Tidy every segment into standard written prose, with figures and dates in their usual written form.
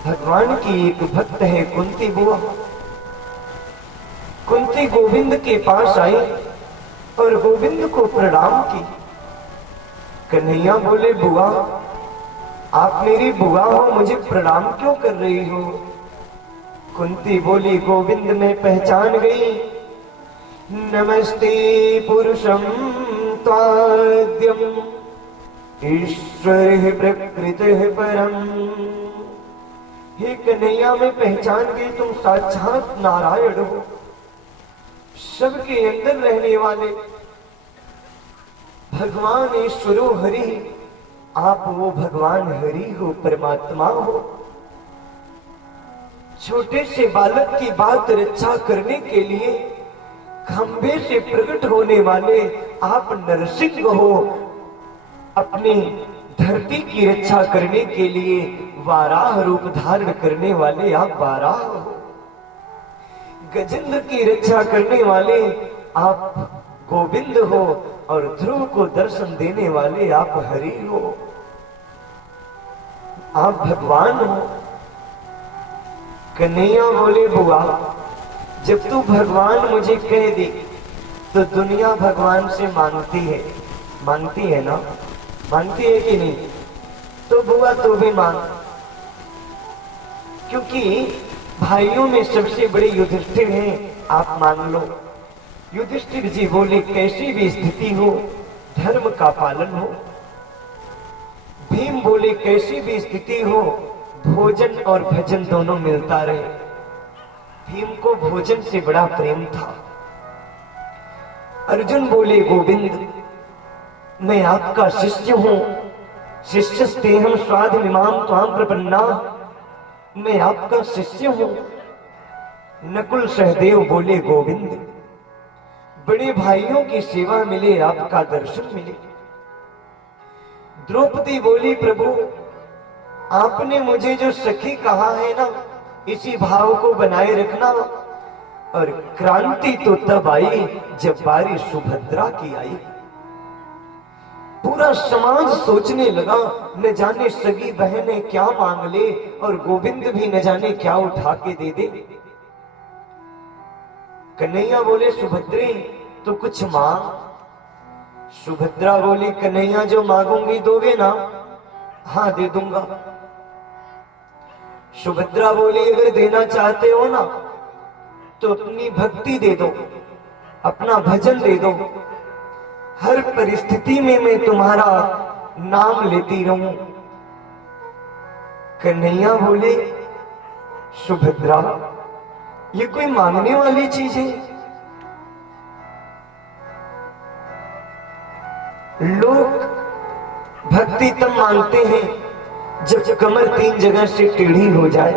भगवान की एक भक्त है कुंती बुआ। कुंती गोविंद के पास आई और गोविंद को प्रणाम की। कन्हैया बोले, बुआ आप मेरी बुआ हो, मुझे प्रणाम क्यों कर रही हो? कुंती बोली, गोविंद मैं पहचान गई। नमस्ते पुरुषम त्वाद्यम ईश्वर प्रकृति परम। हे कन्हैया मैं पहचान गई, तुम साक्षात नारायण हो, सबके अंदर रहने वाले भगवान ईश्वरो हरि। आप वो भगवान हरि हो, परमात्मा हो। छोटे से बालक की बात रक्षा करने के लिए खंभे से प्रकट होने वाले आप नरसिंह हो। अपनी धरती की रक्षा करने के लिए वाराह रूप धारण करने वाले आप वाराह हो। गजेंद्र की रक्षा करने वाले आप गोविंद हो और ध्रुव को दर्शन देने वाले आप हरि हो। आप भगवान हो। कन्हैया बोले, बुआ जब तू भगवान मुझे कह दी तो दुनिया भगवान से मांगती है ना? मानती है कि नहीं? तो बुआ तू भी मांग, क्योंकि भाइयों में सबसे बड़े युधिष्ठिर हैं, आप मान लो। युधिष्ठिर जी बोले, कैसी भी स्थिति हो धर्म का पालन हो। भीम बोले, कैसी भी स्थिति हो भोजन और भजन दोनों मिलता रहे। भीम को भोजन से बड़ा प्रेम था। अर्जुन बोले, गोविंद मैं आपका शिष्य हूं, शिष्यस्तेहं स्वाधीनमां त्वां प्रपन्ना। मैं आपका शिष्य हूं। नकुल सहदेव बोले, गोविंद बड़े भाइयों की सेवा मिले, आपका दर्शन मिले। द्रौपदी बोली, प्रभु आपने मुझे जो सखी कहा है ना, इसी भाव को बनाए रखना। और क्रांति तो तब आई जब बारी सुभद्रा की आई। पूरा समाज सोचने लगा, न जाने सगी बहनें क्या मांग ले और गोविंद भी न जाने क्या उठा के दे दे। कन्हैया बोले, सुभद्रे तो कुछ मांग। सुभद्रा बोली, कन्हैया जो मांगूंगी दोगे ना? हाँ दे दूंगा। सुभद्रा बोली, अगर देना चाहते हो ना तो अपनी भक्ति दे दो, अपना भजन दे दो। हर परिस्थिति में मैं तुम्हारा नाम लेती रहूं। कन्हैया बोले, सुभद्रा ये कोई मांगने वाली चीज है? लोग भक्ति तब मांगते हैं जब कमर 3 जगह से टेढ़ी हो जाए,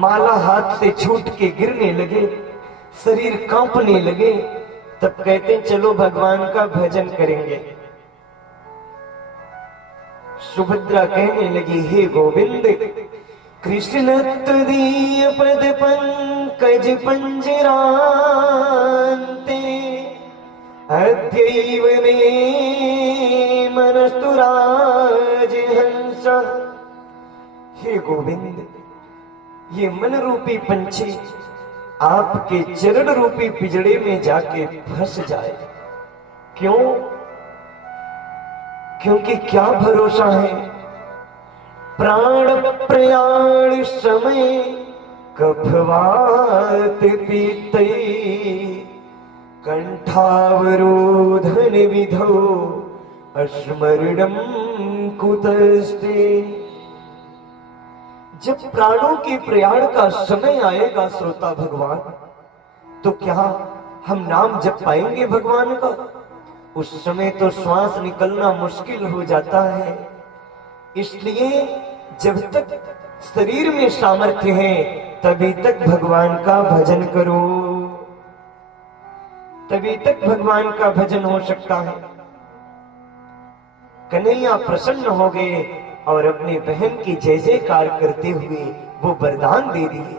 माला हाथ से छूट के गिरने लगे, शरीर कांपने लगे, तब कहते हैं चलो भगवान का भजन करेंगे। सुभद्रा कहने लगी, हे गोविंद कृष्ण तुदीय पद पंकज पंजरांते अद्यैव मे मनस्तु राजहंस। हे गोविंद ये मन रूपी पंछी आपके चरण रूपी पिजड़े में जाके फंस जाए। क्यों? क्योंकि क्या भरोसा है, प्राण प्रयाण समय कफवात पीते कंठावरोधन विधौ अस्मरणम कुतस्ते। जब प्राणों के प्रयाण का समय आएगा श्रोता भगवान, तो क्या हम नाम जप पाएंगे भगवान का? उस समय तो श्वास निकलना मुश्किल हो जाता है। इसलिए जब तक शरीर में सामर्थ्य है तभी तक भगवान का भजन करो, तभी तक भगवान का भजन हो सकता है। कन्हैया प्रसन्न हो गए और अपनी बहन की जय जयकार करते हुए वो वरदान दे दिए।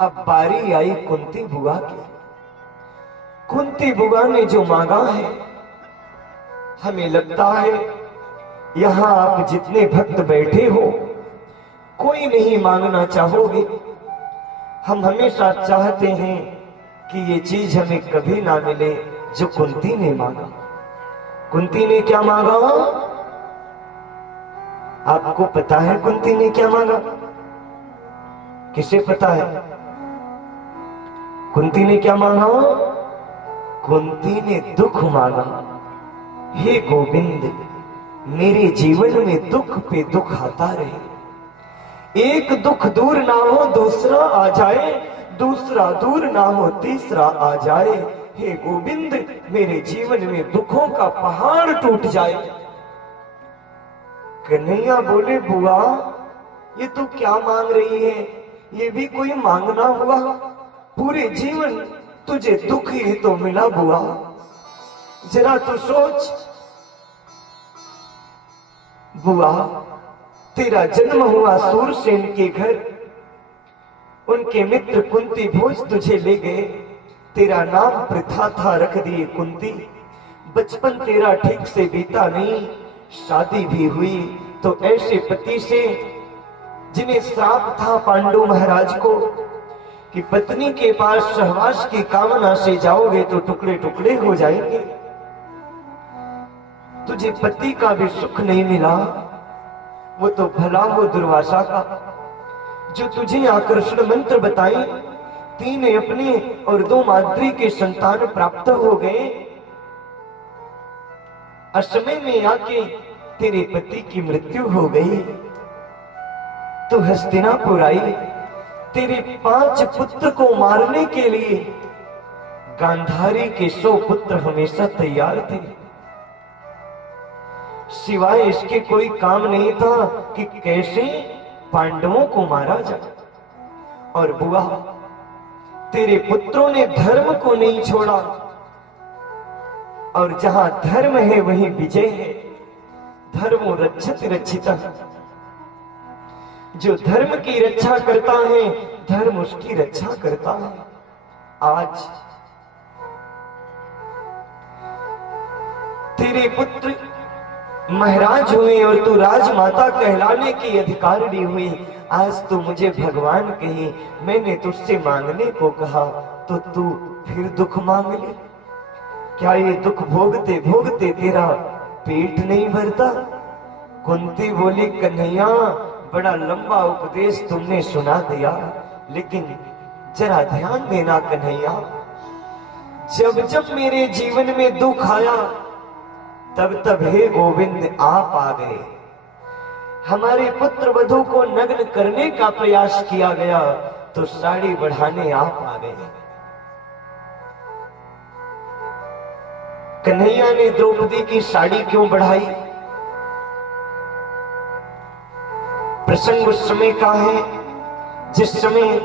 अब बारी आई कुंती बुआ की। कुंती बुआ ने जो मांगा है, हमें लगता है यहां आप जितने भक्त बैठे हो, कोई नहीं मांगना चाहोगे। हम हमेशा चाहते हैं कि ये चीज हमें कभी ना मिले जो कुंती ने मांगा। कुंती ने क्या मांगा? आपको पता है कुंती ने क्या मांगा? किसे पता है कुंती ने क्या मांगा? कुंती ने दुख मांगा। हे गोविंद, मेरे जीवन में दुख पे दुख आता रहे। एक दुख दूर ना हो दूसरा आ जाए, दूसरा दूर ना हो तीसरा आ जाए। हे गोविंद, मेरे जीवन में दुखों का पहाड़ टूट जाए। कन्हैया बोले, बुआ ये तू क्या मांग रही है? ये भी कोई मांगना हुआ? पूरे जीवन तुझे दुख ही तो मिला बुआ। जरा तू सोच बुआ, तेरा जन्म हुआ सूरसेन के घर। उनके मित्र कुंती भोज तुझे ले गए। तेरा नाम प्रथा था, रख दिए कुंती। बचपन तेरा ठीक से बीता नहीं, शादी भी हुई तो ऐसे पति से जिन्हें श्राप था पांडु महाराज को कि पत्नी के पास सहवास की कामना से जाओगे तो टुकड़े टुकड़े हो जाएंगे। तुझे पति का भी सुख नहीं मिला, वो तो भला हो दुर्वासा का, जो तुझे आकर्षण मंत्र बताए। 3 अपने और 2 माद्री के संतान प्राप्त हो गए। असमय में आके तेरे पति की मृत्यु हो गई। तो हस्तिनापुर आई। तेरे 5 पुत्र को मारने के लिए गांधारी के 100 पुत्र हमेशा तैयार थे। सिवाय इसके कोई काम नहीं था कि कैसे पांडवों को मारा जाए। और बुआ, तेरे पुत्रों ने धर्म को नहीं छोड़ा, और जहां धर्म है वहीं विजय है। धर्मो रक्षति रक्षिता। जो धर्म की रक्षा करता है, धर्म उसकी रक्षा करता है। आज तेरे पुत्र महाराज हुए और तू राजमाता कहलाने की अधिकारिणी हुई। आज तू मुझे भगवान कही, मैंने तुझसे मांगने को कहा तो तू फिर दुख मांग ले। क्या ये दुख भोगते भोगते तेरा पेट नहीं भरता? कुंती बोली, कन्हैया बड़ा लंबा उपदेश तुमने सुना दिया, लेकिन जरा ध्यान देना कन्हैया, जब जब मेरे जीवन में दुख आया तब तब हे गोविंद आप आ गए। हमारे पुत्र वधू को नग्न करने का प्रयास किया गया तो साड़ी बढ़ाने आप आ गए। कन्हैया ने द्रौपदी की साड़ी क्यों बढ़ाई? प्रसंग उस समय का है जिस समय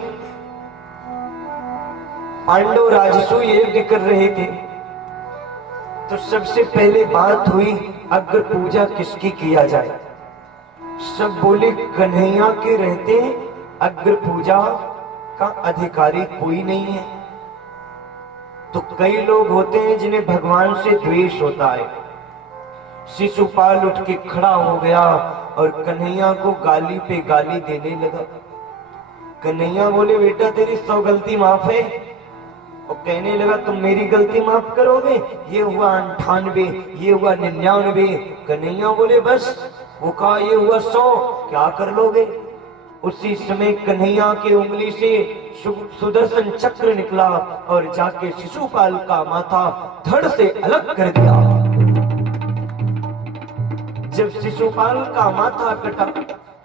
पांडव राजसूय यज्ञ कर रहे थे। तो सबसे पहले बात हुई अग्र पूजा किसकी किया जाए। सब बोले कन्हैया के रहते अग्र पूजा का अधिकारी कोई नहीं है। तो कई लोग होते हैं जिन्हें भगवान से द्वेष होता है। शिशुपाल उठ के खड़ा हो गया और कन्हैया को गाली पे गाली देने लगा। कन्हैया बोले, बेटा तेरी 100 गलती माफ है। और कहने लगा, तुम मेरी गलती माफ करोगे? ये हुआ 98, ये हुआ 99। कन्हैया बोले, बस। वो कहा, ये हुआ 100, क्या कर लोगे? उसी समय कन्हैया के उंगली से सुदर्शन चक्र निकला और जाके शिशुपाल का माथा धड़ से अलग कर दिया। जब शिशुपाल का माथा कटा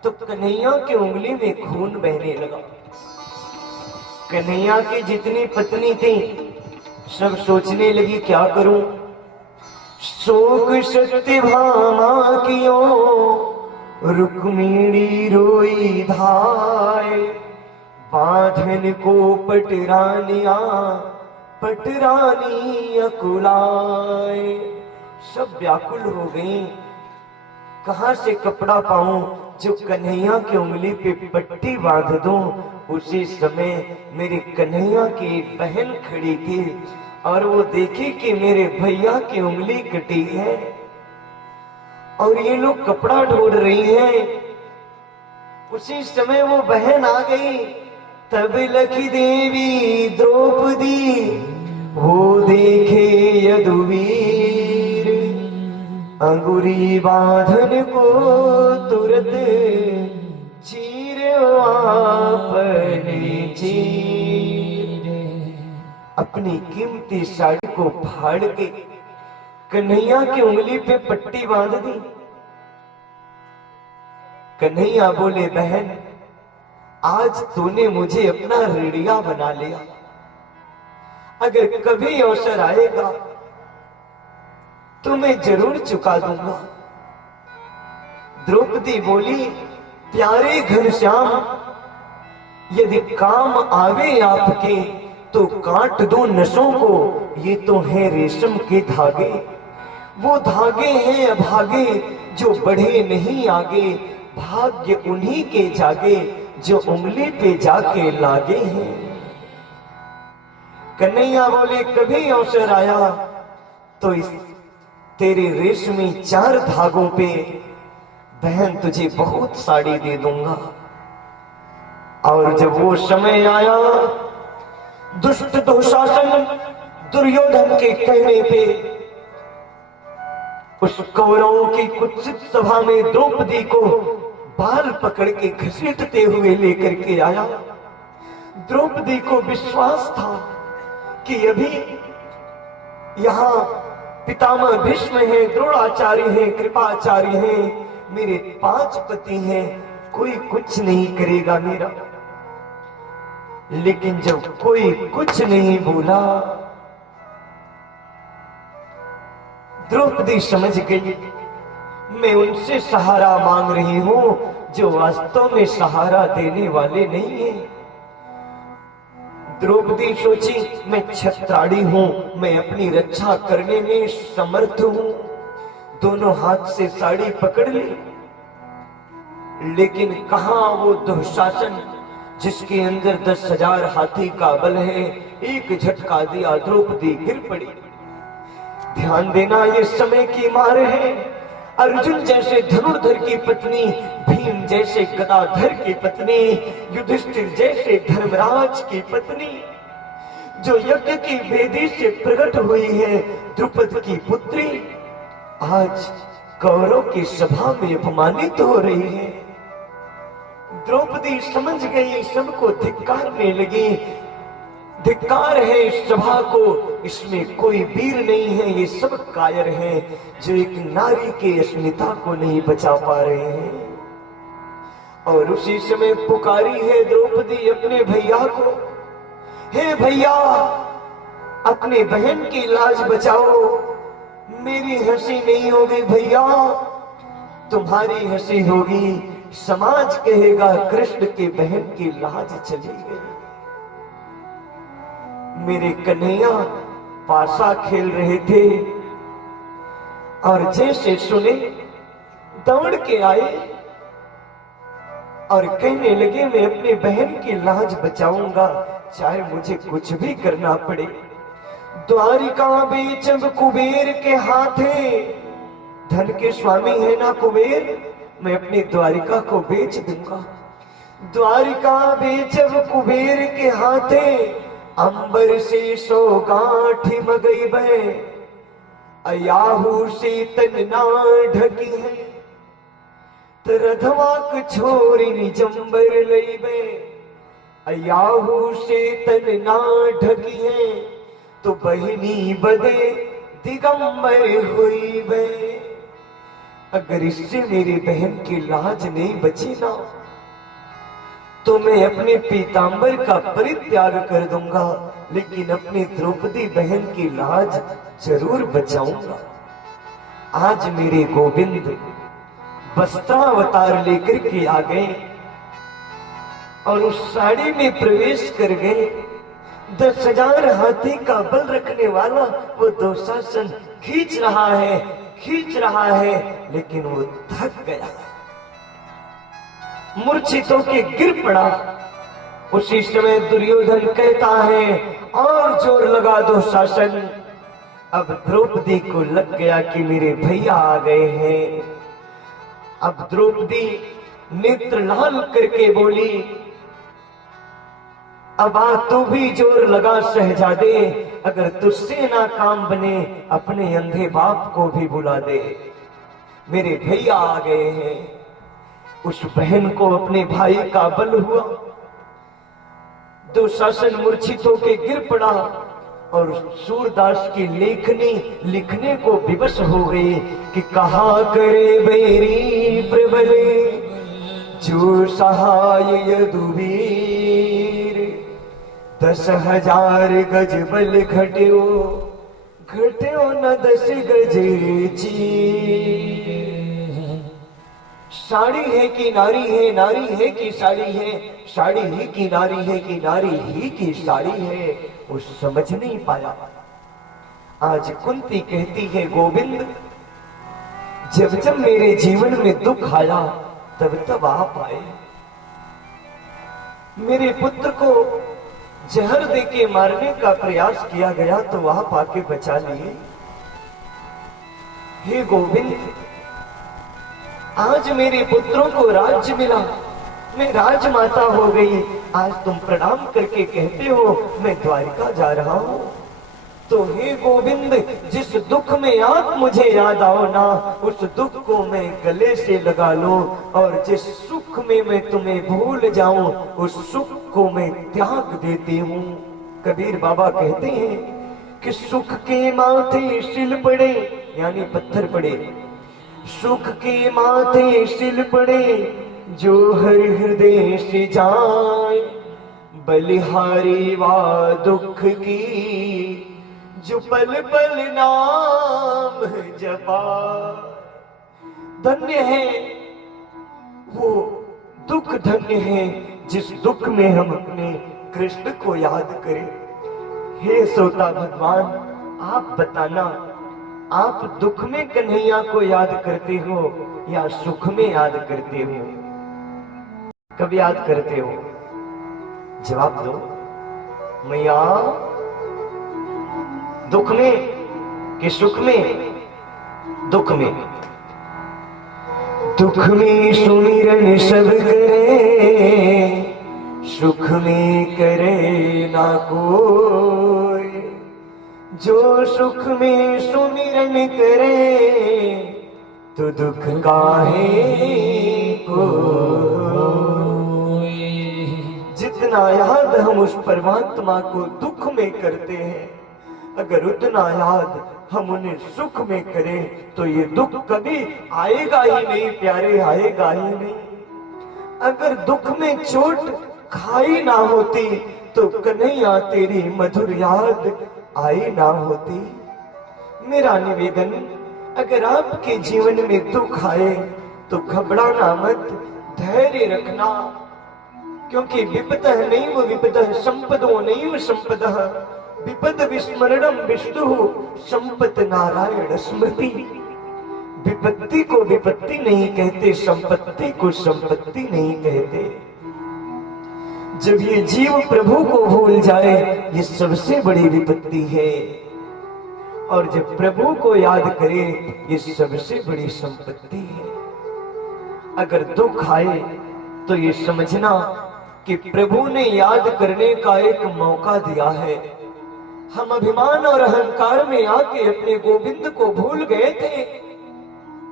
तो कन्हैया की उंगली में खून बहने लगा। कन्हैया की जितनी पत्नी थी सब सोचने लगी क्या करूं। शोक शक्ति भामा कियो रुक्मिणी रोई धाय, बांधन को पटरानिया पटरानी अकुलाए। सब व्याकुल हो गई, कहां से कपड़ा पाऊं जो कन्हैया की उंगली पे पट्टी बांध दूं। उसी समय मेरे कन्हैया की एक बहन खड़ी थी और वो देखी कि मेरे भैया की उंगली कटी है और ये लोग कपड़ा ढूंढ रही हैं। उसी समय वो बहन आ गई। तब लखी देवी द्रौपदी वो देखे यदुवीर, अंगुरी बांधन को तुरंत चीर आपने चीर। अपनी कीमती साड़ी को फाड़ के कन्हैया की उंगली पे पट्टी बांध दी। कन्हैया बोले, बहन आज तूने मुझे अपना ऋणिया बना लिया, अगर कभी अवसर आएगा तो मैं जरूर चुका दूंगा। द्रौपदी बोली, प्यारे घनश्याम, यदि काम आवे आपके तो काट दो नसों को, ये तो है रेशम के धागे। वो धागे हैं अभागे जो बढ़े नहीं आगे, भाग्य उन्हीं के जागे जो उंगली पे जाके लागे हैं। कन्हैया बोले, कभी अवसर आया तो इस तेरे रेशमी 4 धागों पे बहन तुझे बहुत साड़ी दे दूंगा। और जब वो समय आया, दुष्ट दुशासन दुर्योधन के कहने पे उस कौरवों की कुत्सित सभा में द्रौपदी को बाल पकड़ के घसीटते हुए लेकर के आया। द्रौपदी को विश्वास था कि अभी यहां पितामह भीष्म हैं, द्रोणाचार्य हैं, कृपाचार्य हैं, मेरे 5 पति हैं, कोई कुछ नहीं करेगा मेरा। लेकिन जब कोई कुछ नहीं बोला, द्रौपदी समझ गई मैं उनसे सहारा मांग रही हूं जो वास्तव में सहारा देने वाले नहीं है। द्रौपदी सोची, मैं छत्राड़ी हूं, मैं अपनी रक्षा करने में समर्थ हूं। दोनों हाथ से साड़ी पकड़ ली, लेकिन कहां वो दुशासन जिसके अंदर 10,000 हाथी का बल है, एक झटका दिया, द्रौपदी गिर पड़ी। ध्यान देना, ये समय की मार है। अर्जुन जैसे धनुर्धर की पत्नी, भीम जैसे गदाधर की पत्नी, युधिष्ठिर जैसे धर्मराज की पत्नी, जो यज्ञ की वेदी से प्रकट हुई है, द्रुपद की पुत्री, आज कौरव की सभा में अपमानित हो रही है। द्रौपदी समझ गई, सबको धिक्कारने लगी। धिक्कार है इस सभा को, इसमें कोई वीर नहीं है, ये सब कायर हैं जो एक नारी के अस्मिता को नहीं बचा पा रहे हैं। और उसी समय पुकारी है द्रौपदी अपने भैया को, हे भैया, अपने बहन की लाज बचाओ, मेरी हंसी नहीं होगी भैया, तुम्हारी हंसी होगी। समाज कहेगा कृष्ण के बहन की लाज चली गई। मेरे कन्हैया पासा खेल रहे थे और जैसे सुने दौड़ के आए और कहने लगे, मैं अपनी बहन की लाज बचाऊंगा, चाहे मुझे कुछ भी करना पड़े। द्वारिका बेचब कुबेर के हाथे, धन के स्वामी है ना कुबेर, मैं अपनी द्वारिका को बेच दूंगा। द्वारिका बेचब कुबेर के हाथे, अंबर से सौगाठ मगई बे, अयाहू से तन ना ढकी है, तरधवाक छोरी निजंबर लई बे, अयाहू से तन ना ढकी है, तो बहिनी बदे दिगंबर हुई बे। अगर इससे मेरी बहन की लाज नहीं बची ना, तो मैं अपने पीतांबर का परित्याग कर दूंगा, लेकिन अपनी द्रौपदी बहन की लाज जरूर बचाऊंगा। आज मेरे गोविंद वस्त्रावतार लेकर के आ गए और उस साड़ी में प्रवेश कर गए। 10,000 हाथी का बल रखने वाला वो दुशासन खींच रहा है, लेकिन वो थक गया, मूर्छित होके गिर पड़ा। उसी समय दुर्योधन कहता है, और जोर लगा दुशासन। अब द्रौपदी को लग गया कि मेरे भैया आ गए हैं। अब द्रौपदी नेत्र लाल करके बोली, अब आ तू भी जोर लगा शहजादे, अगर तुझसे ना काम बने अपने अंधे बाप को भी बुला दे। मेरे भैया आ गए हैं। उस बहन को अपने भाई का बल हुआ। दुशासन मूर्छित होके गिर पड़ा और सूरदास की लेखनी लिखने को विवश हो गई कि कहा करे बैरी प्रबले जो सहाय यदुवीर, 10,000 गज बल घट्यो, घट्यो न 10 गज चीर। साड़ी है कि नारी है, नारी है कि साड़ी है, साड़ी ही की नारी है कि नारी ही की साड़ी है, वो समझ नहीं पाया। आज कुंती कहती है गोविंद, जब जब मेरे जीवन में दुख आया तब तब आप आए। मेरे पुत्र को जहर देके मारने का प्रयास किया गया तो आप आके बचा लिए। हे गोविंद, आज मेरे पुत्रों को राज्य मिला, मैं राजमाता हो गई। आज तुम प्रणाम करके कहते हो मैं द्वारिका जा रहा हूं। तो हे गोविंद, जिस दुख में आप मुझे याद आओ ना, उस दुख को मैं गले से लगा लूं, और जिस सुख में मैं तुम्हें भूल जाऊं उस सुख को मैं त्याग देती हूं। कबीर बाबा कहते हैं कि सुख के माथे शिल पड़े, यानी पत्थर पड़े, सुख के माथे शिल पड़े, जो हर हृदय से जाए, बलिहारी वा दुख की, जो पल पल नाम जपा। धन्य है वो दुख, धन्य है जिस दुख में हम अपने कृष्ण को याद करें। हे सोता भगवान, आप बताना, आप दुख में कन्हैया को याद करते हो या सुख में याद करते हो? कब याद करते हो? जवाब दो। मैया, दुख में कि सुख में? दुख में। दुख में सुमिरन सब करे, सुख में करे ना कोई। जो सुख में सुमिरन करे, तो दुख काहे को। जितना याद हम उस परमात्मा को दुख में करते हैं, अगर उतना याद हम उन्हें सुख में करें तो ये दुख कभी आएगा ही नहीं प्यारे, आएगा ही नहीं। अगर दुख में चोट खाई ना होती तो कन्हैया तेरी मधुर याद आई ना होती। मेरा निवेदन, अगर आपके जीवन में दुख आए तो घबराना मत, धैर्य रखना, क्योंकि विपदः नैव विपदः संपदो नैव संपदः, विपद विस्मरणम विष्णु संपत नारायण स्मृति। विपत्ति को विपत्ति नहीं कहते, संपत्ति को संपत्ति नहीं कहते। जब ये जीव प्रभु को भूल जाए ये सबसे बड़ी विपत्ति है, और जब प्रभु को याद करे ये सबसे बड़ी संपत्ति है। अगर दुख आए तो ये समझना कि प्रभु ने याद करने का एक मौका दिया है। हम अभिमान और अहंकार में आके अपने गोविंद को भूल गए थे।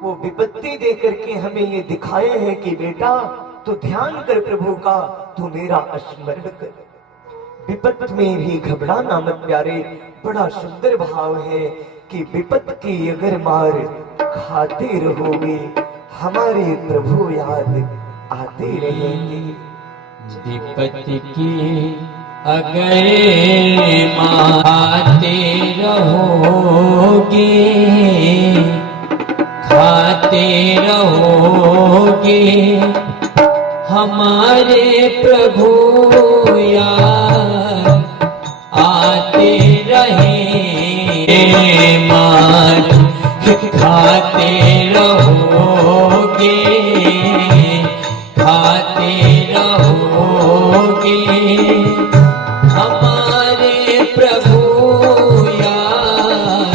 वो विपत्ति देकर के हमें ये दिखाए हैं कि बेटा तू ध्यान कर प्रभु का, तू मेरा स्मरण कर। विपत्ति में भी घबराना मत प्यारे। बड़ा सुंदर भाव है कि विपत्ति की अगर मार खाते रहोगे, हमारे प्रभु याद आते रहेंगे। विपत्ति की अगर माते रहोगे, खाते रहोगे, हमारे प्रभु याद आते रहेंगे। मार खाते रहोगे, खाते रहोगे, हमारे प्रभु याद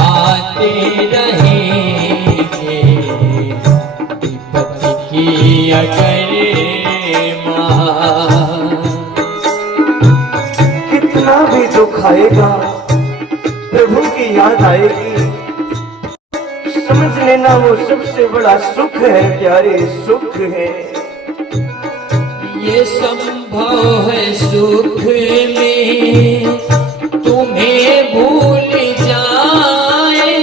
आते रहेंगे। विपत्ति की आएगा, प्रभु की याद आएगी, समझ लेना वो सबसे बड़ा सुख है प्यारे, सुख है। ये संभव है सुख में तुम्हें भूल जाए,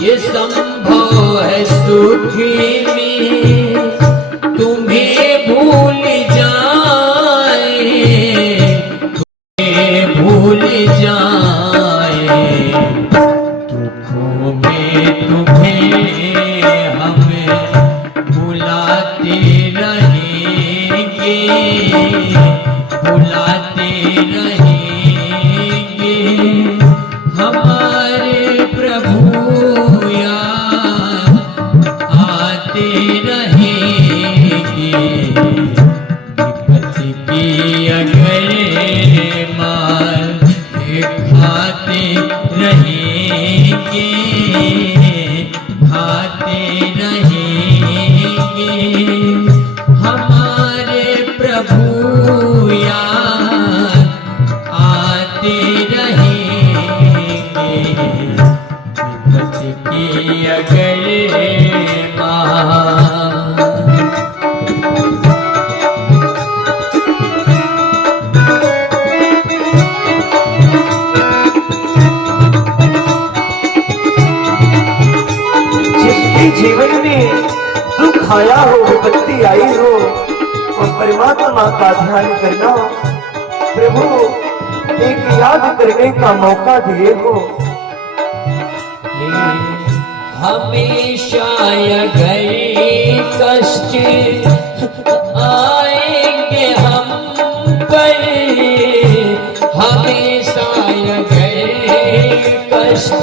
ये संभव है सुख में तुम्हें भूल जाए, तुम्हें भूल जाए, दुखों में तुम्हें हमें बुलाते रहेंगे, बुलाते रहेंगे हमारे प्रभु याद आते रहेंगे। विपत्ति की अगर मार खाते रहेंगे, खाते रहेंगे हमारे प्रभु याद आते रहेंगे। विपत्ति की अगर मार जिसके जीवन में दुख आया हो, विपत्ति आई हो, और परमात्मा का ध्यान करना, प्रभु एक याद करने का मौका दिए हो। हमेशा अगर कष्ट आएंगे हम पर, हमेशा अगर कष्ट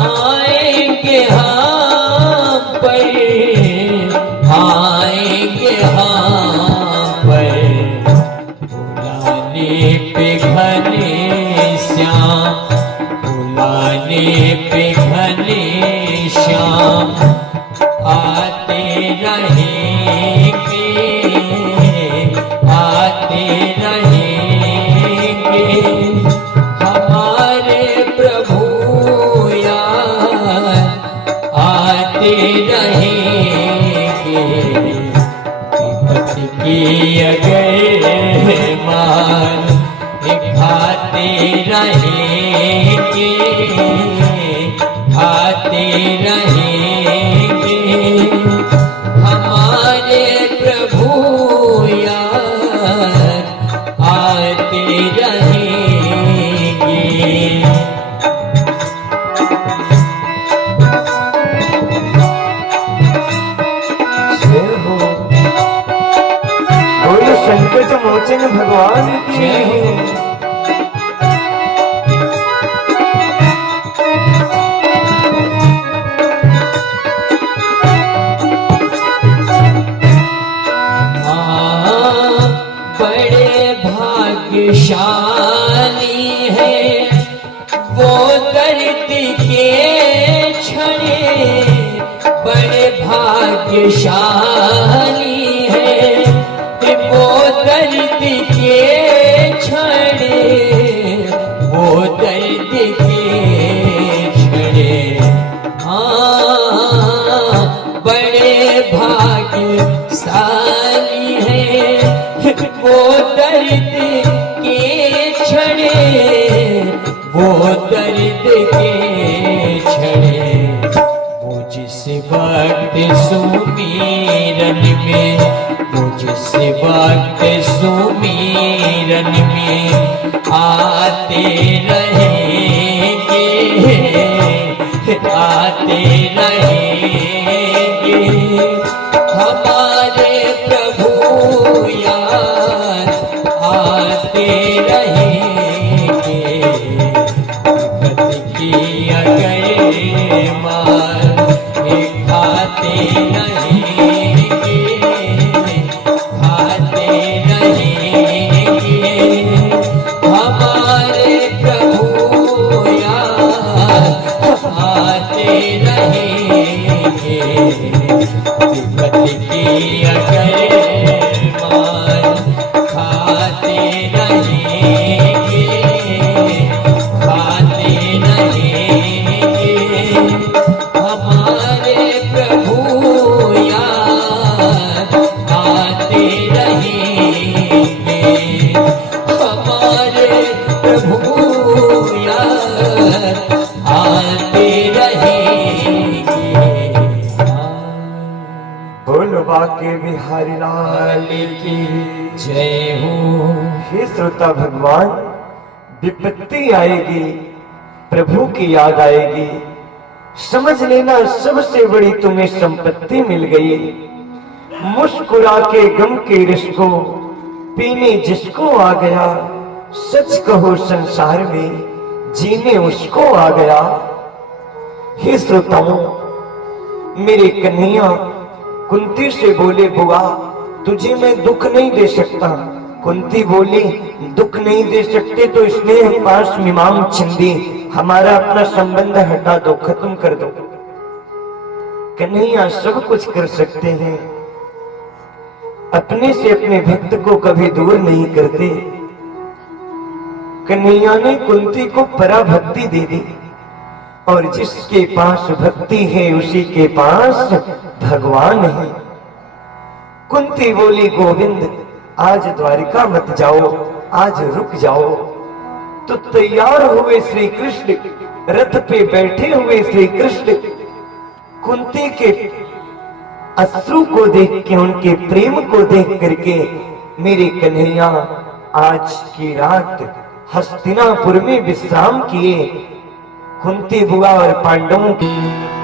आएंगे हम पर, आएंगे हम पर, बुलाने पे घने श्याम, बुलाने पे घने श्याम आते रहेंगे, आते रहेंगे हमारे प्रभु याद आते रहेंगे। विपत्ति की अगर मार खाते रहेंगे, खाते रहेंगे हमारे प्रभु याद आते रहेंगे। जय हो, बोलो संकट मोचन भगवान की जय हो। बड़े भाग्यशाली है वो दर्द के क्षण, बड़े भाग्यशाली है वो दर्द के क्षण, वो दर्द के क्षण। बड़े भाग्यशाली है वो दर्द के क्षण, वो दर्द के क्षण। वो जिस वक्त सुमीरन में, वो जिस वक्त सुमीरन में आते रहेंगे, आते रहेंगे हमारे प्रभु याद आते रहेंगे। विपत्ति की अगर मार खाते रहेंगे, खाते रहेंगे हमारे प्रभु याद आते रहेंगे। विपत्ति की अगर मार खाते रहेंगे, बाके बिहारी लाल की जय हो। हे श्रोता भगवान, विपत्ति आएगी, प्रभु की याद आएगी, समझ लेना सबसे बड़ी तुम्हें संपत्ति मिल गई। मुस्कुरा के गम के रस को पीने जिसको आ गया, सच कहो संसार में जीने उसको आ गया। हे श्रोताओं, मेरे कन्हैया कुंती से बोले, बुआ तुझे मैं दुख नहीं दे सकता। कुंती बोली, दुख नहीं दे सकते तो इसलिए पास मीमांग छिंदी, हमारा अपना संबंध हटा दो, खत्म कर दो। कन्हैया सब कुछ कर सकते हैं, अपने से अपने भक्त को कभी दूर नहीं करते। कन्हैया ने कुंती को पराभक्ति दे दी, और जिसके पास भक्ति है उसी के पास भगवान है। कुंती बोली, गोविंद आज द्वारिका मत जाओ, आज रुक जाओ। तो तैयार हुए श्री कृष्ण, रथ पे बैठे हुए श्री कृष्ण कुंती के अश्रु को देख के, उनके प्रेम को देख करके, मेरे कन्हैया आज की रात हस्तिनापुर में विश्राम किए। कुंती बुआ और पांडवों की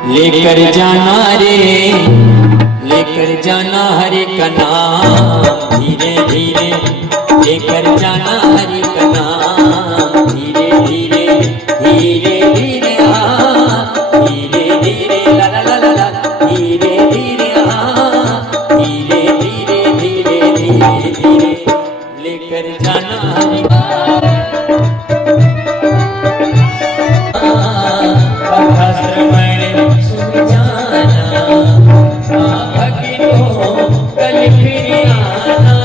लेकर जाना रे, लेकर जाना हरि का नाम, धीरे धीरे लेकर जाना हरि का नाम, धीरे धीरे धीरे धीरे धीरे धीरे ला ला ला ला, धीरे धीरे धीरे धीरे धीरे धीरे धीरे लेकर जाना हरि कथा श्रवण सुन जाना, भक्तों कल फिर आना,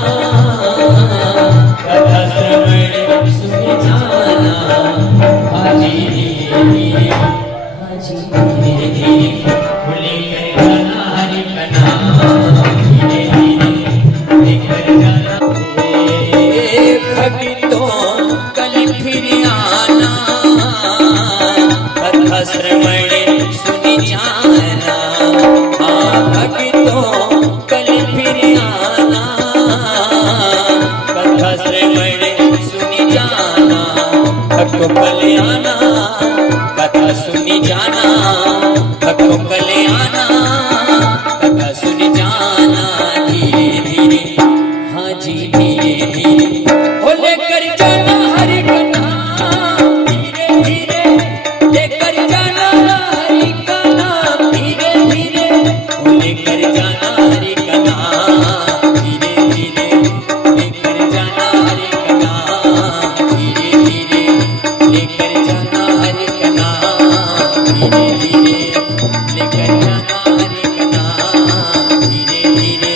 कथा श्रवण सुन जाना, हाजी धीरे धीरे, हाजी धीरे धीरे लेकर जाना हरि का नाम, धीरे धीरे लेकर जाना। भक्तों कल फिर आना, कथा श्रवण सुन जाना, भक्तों कल फिर आना, कथा श्रवण सुन जाना, भक्तों कल आना, कथा सुन जाना, भक्तों कल आना, कथा सुन जाना, धीरे धीरे, हाँ जी धीरे धीरे, ओ लेकर जाना हरि का नाम, धीरे धीरे लेकर जाना हरि का नाम, धीरे धीरे ओ लेकर जाना हरि का नाम, धीरे धीरे लेकर जाना हरि का नाम, धीरे धीरे लेकर जाना हरि का नाम, धीरे धीरे लेकर जाना हरि का नाम, धीरे धीरे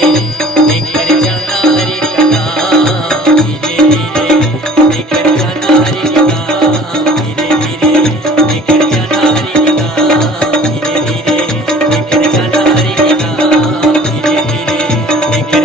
लेकर जाना हरि का नाम, धीरे धीरे लेकर जाना हरि का नाम, धीरे धीरे लेकर जाना हरि का नाम, धीरे धीरे लेकर जाना हरि का नाम, धीरे धीरे लेकर